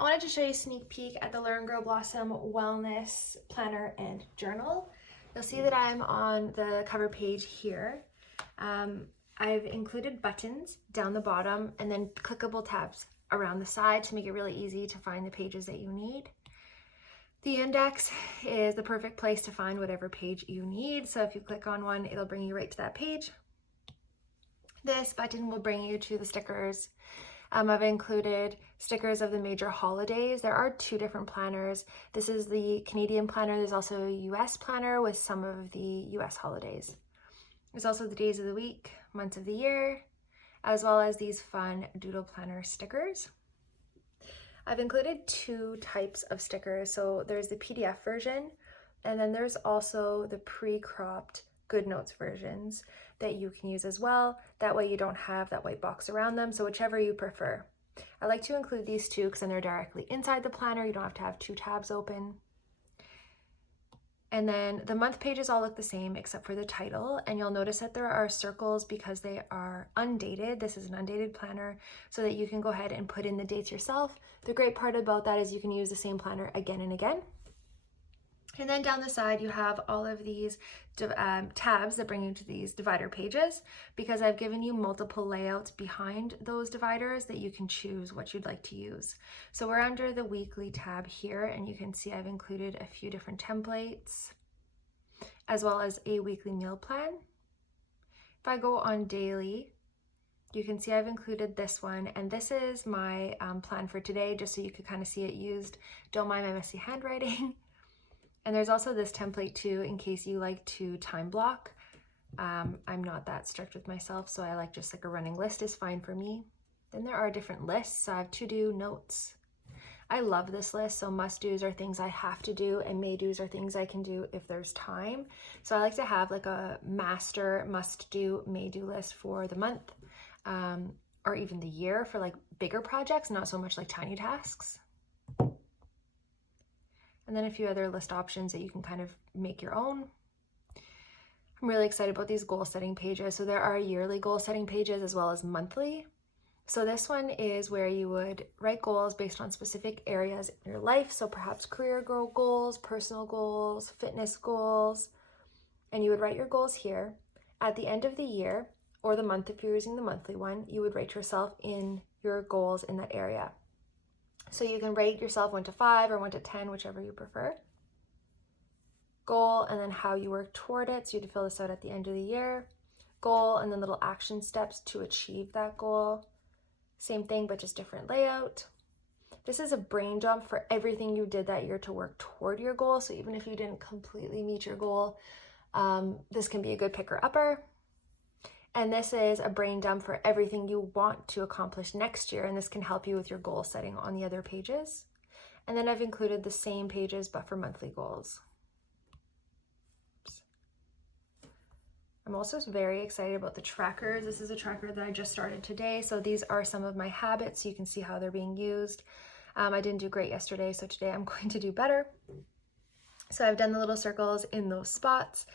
I wanted to show you a sneak peek at the Learn, Grow, Blossom Wellness Planner and Journal. You'll see that I'm on the cover page here. I've included buttons down the bottom and then clickable tabs around the side to make it really easy to find the pages that you need. The index is the perfect place to find whatever page you need. So if you click on one, it'll bring you right to that page. This button will bring you to the stickers. I've included stickers of the major holidays. There are two different planners. This is the Canadian planner. There's also a US planner with some of the US holidays. There's also the days of the week, months of the year, as well as these fun doodle planner stickers. I've included two types of stickers. So there's the PDF version, and then there's also the pre-cropped Good Notes versions that you can use as well. That way you don't have that white box around them, so whichever you prefer. I like to include these two because then they're directly inside the planner. You don't have to have two tabs open. And then the month pages all look the same except for the title, and you'll notice that there are circles because they are undated. This is an undated planner so that you can go ahead and put in the dates yourself. The great part about that is you can use the same planner again and again. And then down the side, you have all of these tabs that bring you to these divider pages because I've given you multiple layouts behind those dividers that you can choose what you'd like to use. So we're under the weekly tab here, and you can see I've included a few different templates as well as a weekly meal plan. If I go on daily, you can see I've included this one, and this is my plan for today, just so you could kind of see it used. Don't mind my messy handwriting. And there's also this template too, in case you like to time block. I'm not that strict with myself, so I like just like a running list is fine for me. Then there are different lists. So I have to-do, notes. I love this list. So must-dos are things I have to do, and may-dos are things I can do if there's time. So I like to have like a master must-do, may-do list for the month, or even the year for like bigger projects, not so much like tiny tasks. And then a few other list options that you can kind of make your own. I'm really excited about these goal setting pages. So there are yearly goal setting pages as well as monthly. So this one is where you would write goals based on specific areas in your life. So perhaps career goals, personal goals, fitness goals, and you would write your goals here. At the end of the year or the month, if you're using the monthly one, you would rate yourself in your goals in that area. So you can rate yourself 1 to 5 or 1 to 10, whichever you prefer. Goal, and then how you work toward it. So you have to fill this out at the end of the year. Goal, and then little action steps to achieve that goal. Same thing, but just different layout. This is a brain dump for everything you did that year to work toward your goal. So even if you didn't completely meet your goal, this can be a good picker-upper. And this is a brain dump for everything you want to accomplish next year, and this can help you with your goal setting on the other pages. And then I've included the same pages, but for monthly goals. Oops. I'm also very excited about the trackers. This is a tracker that I just started today. So these are some of my habits. So you can see how they're being used. I didn't do great yesterday, so today I'm going to do better. So I've done the little circles in those spots.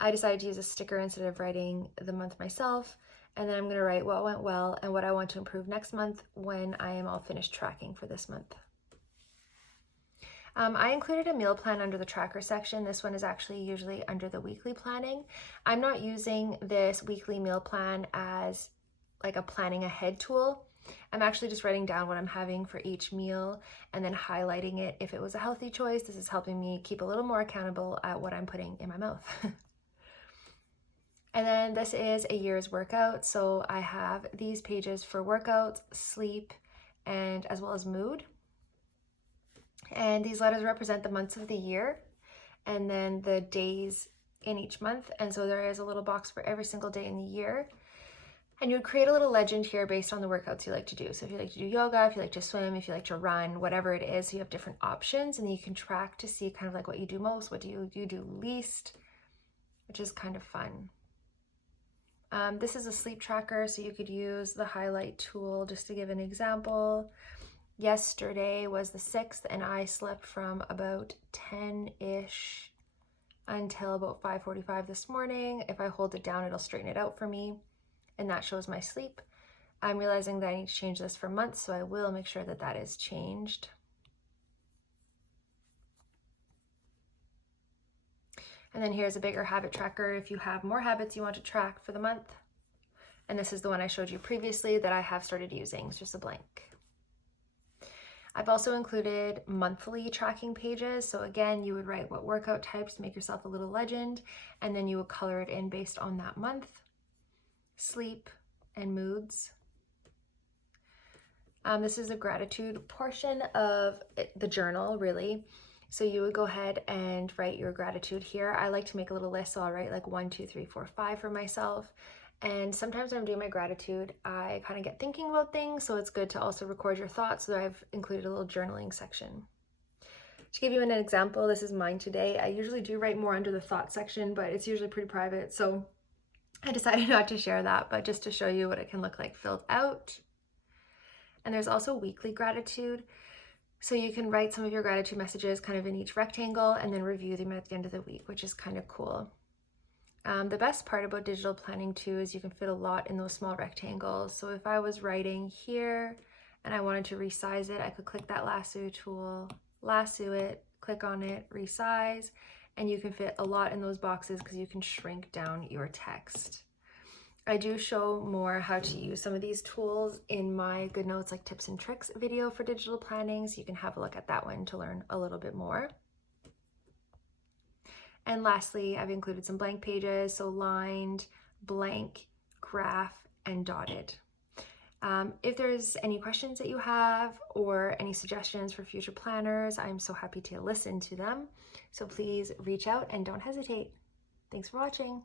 I decided to use a sticker instead of writing the month myself, and then I'm going to write what went well and what I want to improve next month when I am all finished tracking for this month. I included a meal plan under the tracker section. This one is actually usually under the weekly planning. I'm not using this weekly meal plan as like a planning ahead tool. I'm actually just writing down what I'm having for each meal and then highlighting it if it was a healthy choice. This is helping me keep a little more accountable at what I'm putting in my mouth. And then this is a year's workout. So I have these pages for workouts, sleep, and as well as mood. And these letters represent the months of the year and then the days in each month. And so there is a little box for every single day in the year. And you would create a little legend here based on the workouts you like to do. So if you like to do yoga, if you like to swim, if you like to run, whatever it is, so you have different options, and you can track to see kind of like what you do most, what do you do least, which is kind of fun. This is a sleep tracker, so you could use the highlight tool just to give an example. Yesterday was the 6th, and I slept from about 10-ish until about 5:45 this morning. If I hold it down, it'll straighten it out for me, and that shows my sleep. I'm realizing that I need to change this for months, so I will make sure that that is changed. And then here's a bigger habit tracker if you have more habits you want to track for the month. And this is the one I showed you previously that I have started using. It's just a blank. I've also included monthly tracking pages. So again, you would write what workout types, make yourself a little legend, and then you would color it in based on that month, sleep, and moods. This is a gratitude portion of the journal, really. So you would go ahead and write your gratitude here. I like to make a little list, so I'll write like 1, 2, 3, 4, 5 for myself. And sometimes when I'm doing my gratitude, I kind of get thinking about things, so it's good to also record your thoughts. So I've included a little journaling section. To give you an example, this is mine today. I usually do write more under the thought section, but it's usually pretty private. So I decided not to share that, but just to show you what it can look like filled out. And there's also weekly gratitude. So you can write some of your gratitude messages kind of in each rectangle and then review them at the end of the week, which is kind of cool. The best part about digital planning too is you can fit a lot in those small rectangles. So if I was writing here and I wanted to resize it, I could click that lasso tool, lasso it, click on it, resize, and you can fit a lot in those boxes because you can shrink down your text. I do show more how to use some of these tools in my Good Notes like tips and tricks video for digital planning, so you can have a look at that one to learn a little bit more. And lastly, I've included some blank pages, so lined, blank, graph, and dotted. If there's any questions that you have or any suggestions for future planners, I'm so happy to listen to them. So please reach out and don't hesitate. Thanks for watching.